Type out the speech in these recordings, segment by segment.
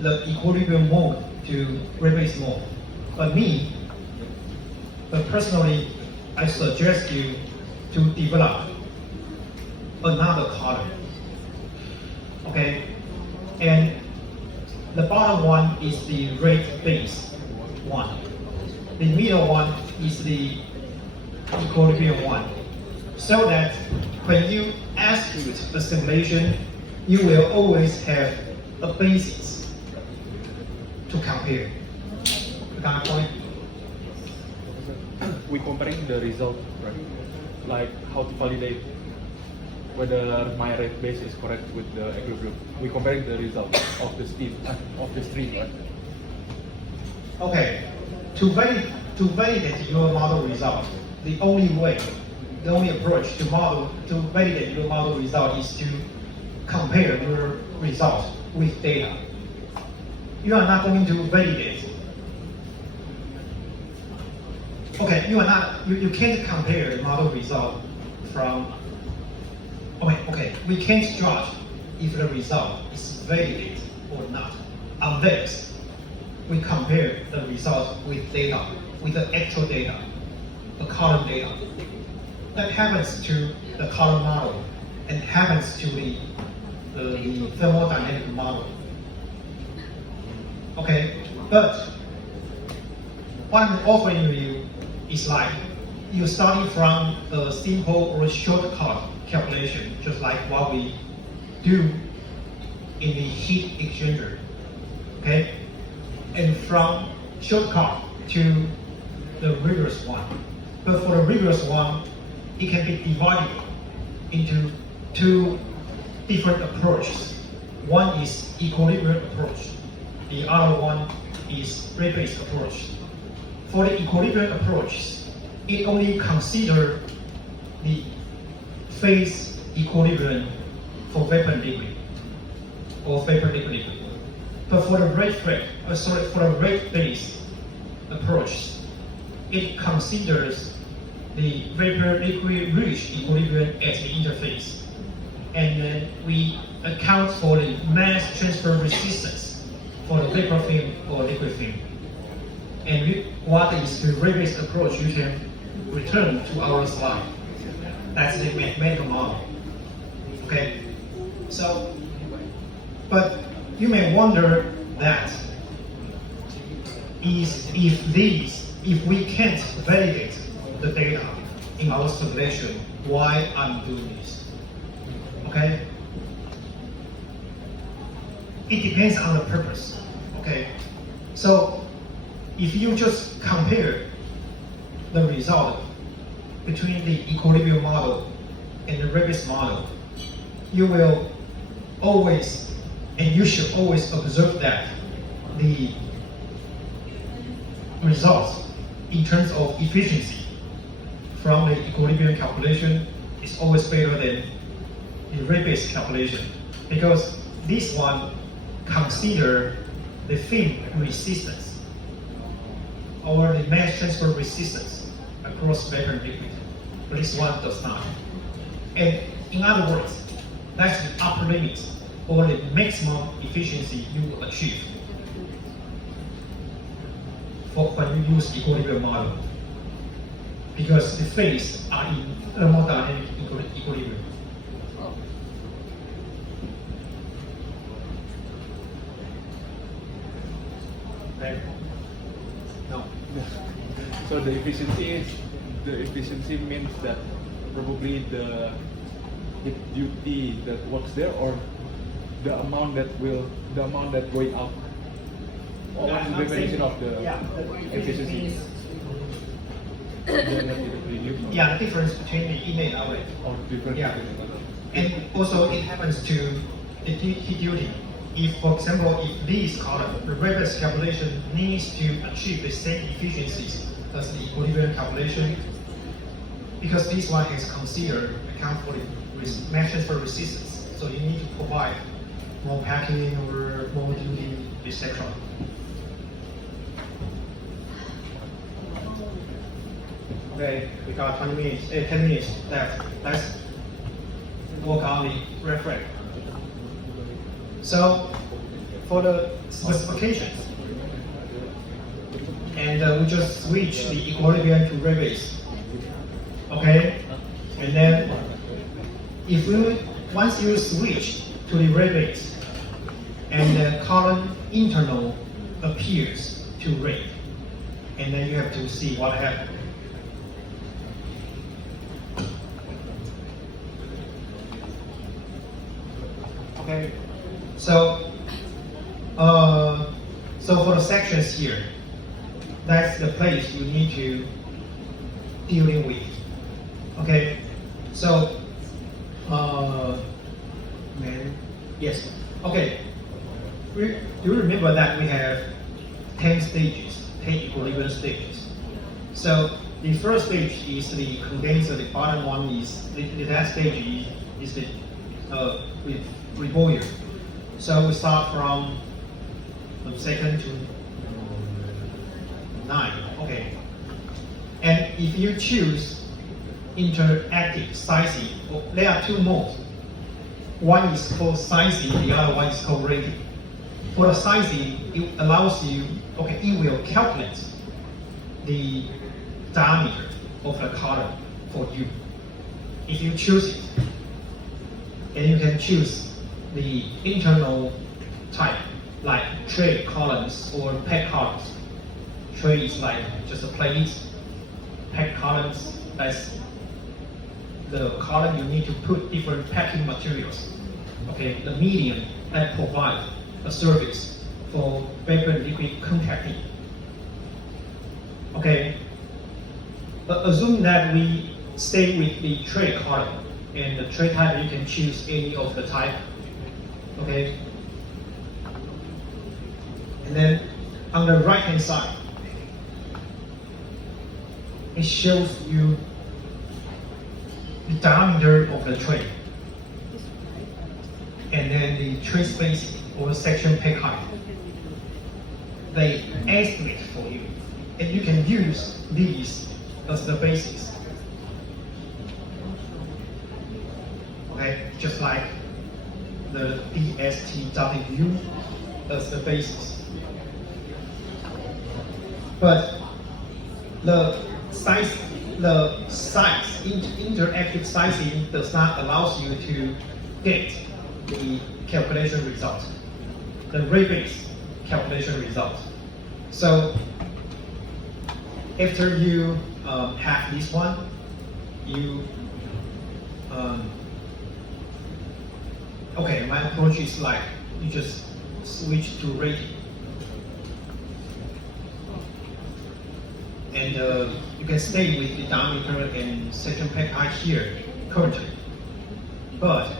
the equilibrium mode to rebase mode. But personally, I suggest you to develop another column. Okay, and the bottom one is the rate base one. The middle one is the equilibrium one. So that when you execute the simulation, you will always have a basis to compare. You got my point? We comparing the result, right? Like how to validate whether my rate base is correct with the equilibrium. We comparing the result of the stream, right? Okay. To validate your model result, the only approach to validate your model result is to compare your result with data. You are not going to validate. Okay, you can't compare the model result from. Okay, we can't judge if the result is validated or not unless we compare the result with data, with the actual data, the column data. That happens to the column model and happens to the thermodynamic model. Okay, but what I'm offering you is like you study from a simple or shortcut calculation, just like what we do in the heat exchanger. Okay, and from shortcut to the rigorous one. But for the rigorous one, it can be divided into two different approaches. One is equilibrium approach. The other one is rate-based approach. For the equilibrium approach, it only considers the phase equilibrium for vapor and liquid, or vapor liquid. But for the rate-based approach, it considers the vapor liquid reach equilibrium at the interface, and then we account for the mass transfer resistance for the vapor film or liquid film. And what is the rate-based approach? You can return to our slide. That's the mathematical model. Okay. So, but you may wonder that if we can't validate the data in our simulation, why I'm doing this? Okay? It depends on the purpose. Okay? So if you just compare the result between the equilibrium model and the rate-based model, you will always, and you should always observe that the results in terms of efficiency from the equilibrium calculation is always better than the rate-based calculation, because this one consider the film resistance or the mass transfer resistance across vapor and liquid, but this one does not. And in other words, that's the upper limit or the maximum efficiency you will achieve for when you use equilibrium model, because the phase are in thermodynamic equilibrium. Okay. No. So the efficiency means that probably the heat duty that works there, or the amount that going up. Or what's the definition of the efficiency? Yeah, the difference between the in and outlet. Or different. Yeah. And also it happens to the heat duty. If, for example, if this column, the rate-based calculation needs to achieve the same efficiencies as the equilibrium calculation, because this one is considered account for the mass transfer resistance, so you need to provide more packing or more duty, etc. Okay, we got 10 minutes left. Let's work on the refract. So for the specifications. And we just switch the equilibrium to rate base. Okay? And then once you switch to the rate base, and the column internal appears to rate, and then you have to see what happened. Okay, so for the sections here, that's the place you need to dealing with. Okay, so yes. Okay, do you remember that we have 10 stages, 10 equilibrium stages? So the first stage is the condenser. The bottom one is that stage is the reboiler. So we start from second to 9. Okay. And if you choose interactive sizing, there are two modes. One is called sizing, the other one is called rating. For the sizing, it allows you, okay, it will calculate the diameter of the column for you. If you choose it, then you can choose the internal type, like tray columns or pack columns. Tray is like just a plate. Pack columns, that's the column you need to put different packing materials. Okay, the medium that provides a service for vapor and liquid contacting. Okay, assume that we stay with the tray column, and the tray type you can choose any of the type. Okay, and then on the right hand side, it shows you the diameter of the tray, and then the tray spacing or section pack height. They estimate for you, and you can use these as the basis. Okay, just like the DSTW as the basis. But the size, interactive sizing does not allow you to get the calculation result, the rate base calculation result. So after you have this one, you okay, my approach is like you just switch to rating. And you can stay with the diameter and section pack height here currently. But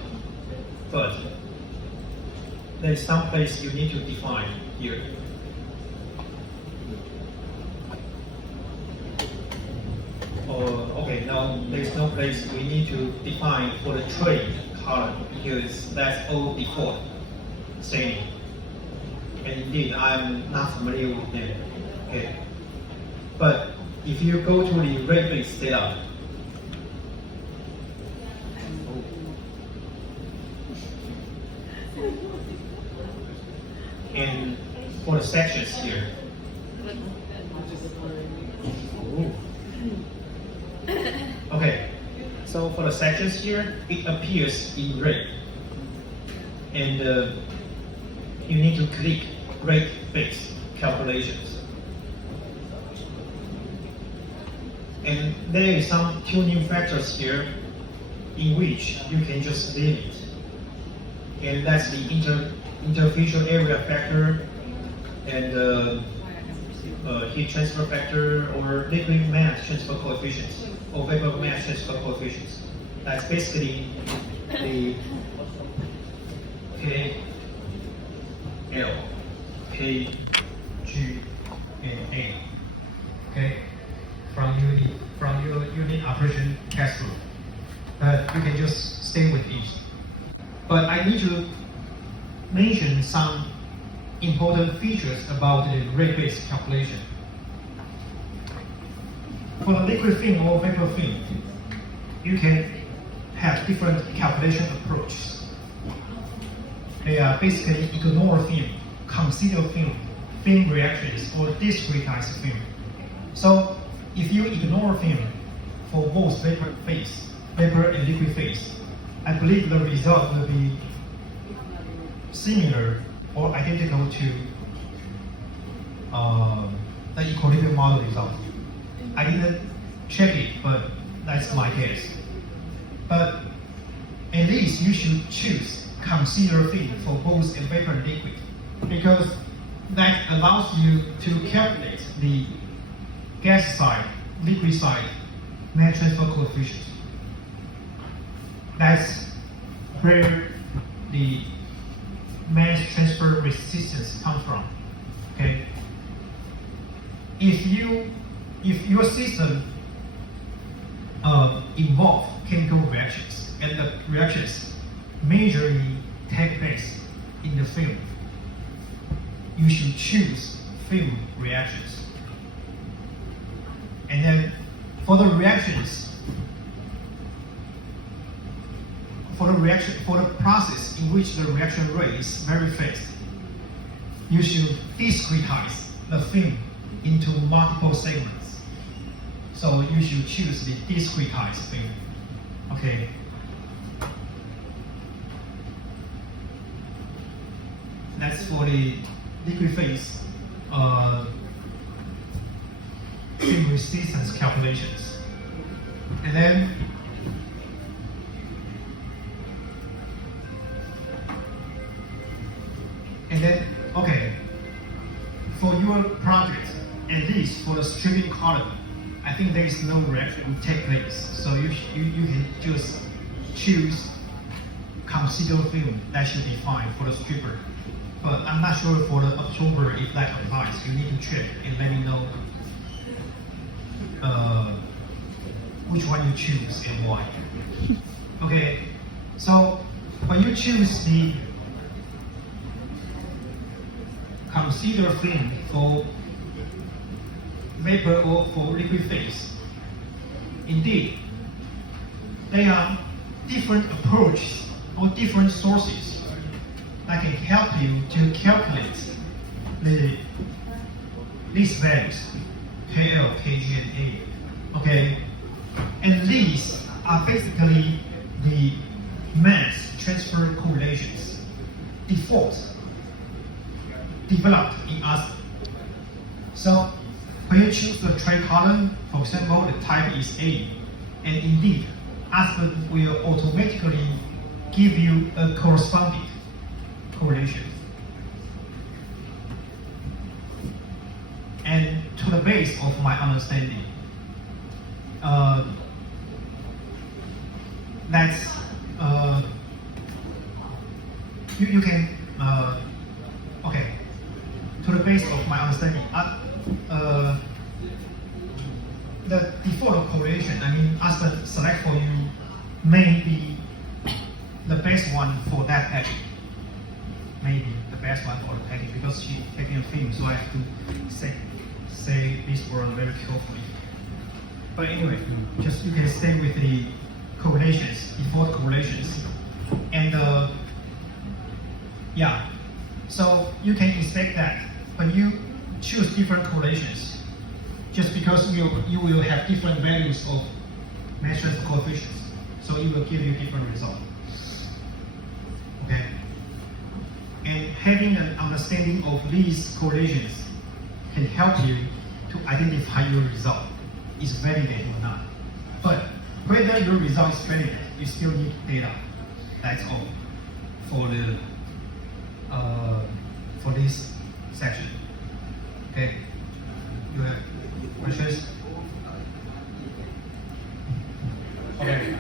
there's some place you need to define here. Okay, now there's no place we need to define for the tray column because that's all default saying. And indeed, I'm not familiar with them. Okay. But if you go to the rate base setup, and for the sections here, okay, so for the sections here, it appears in red, and you need to click rate base calculations. And there is some tuning factors here in which you can just leave it. And that's the interfacial area factor and heat transfer factor or liquid mass transfer coefficients or vapor mass transfer coefficients. That's basically the K, L, K, G, and A. Okay? From your unit operation test group. You can just stay with these. But I need to mention some important features about the rate base calculation. For the liquid film or vapor film, you can have different calculation approaches. They are basically ignore film consider film reactions or discretize film. So if you ignore film for both vapor and liquid phase, I believe the result will be similar or identical to the equilibrium model result. I didn't check it, but that's my guess. But at least you should choose consider film for both vapor and liquid, because that allows you to calculate the gas side, liquid side mass transfer coefficient. That's where the mass transfer resistance comes from. Okay. If your system involve chemical reactions and the reactions majorly take place in the film, you should choose film reactions. And then for the reactions, for the process in which the reaction rate is very fast, you should discretize the film into multiple segments. So you should choose the discretized film. Okay. That's for the liquid phase film resistance calculations. And then okay, for your project, at least for the stripping column, I think there is no reaction take place. So you can just choose consider film. That should be fine for the stripper. But I'm not sure for the absorber if that applies. You need to check and let me know which one you choose and why. Okay, so when you choose the consider film for vapor or for liquid phase, indeed, there are different approaches or different sources that can help you to calculate these values, KL, KG, and A. Okay, and these are basically the mass transfer correlations developed in us. So when you choose the trade column, for example, the type is A, and indeed, Aspen will automatically give you a corresponding correlation. And to the base of my understanding, that's you can okay. To the base of my understanding, the default correlation, I mean, Aspen select for you may be the best one for that package. Maybe the best one for the package because she's taking a film, so I have to say this word very carefully. But anyway, just you can stay with the correlations, default correlations, and yeah. So you can expect that when you choose different correlations, just because you will have different values of mass transfer coefficients, so it will give you different results. Okay. And having an understanding of these correlations can help you to identify your result is validated or not. But whether your result is validated, you still need data. That's all for the for this section. Okay. You have questions? Okay.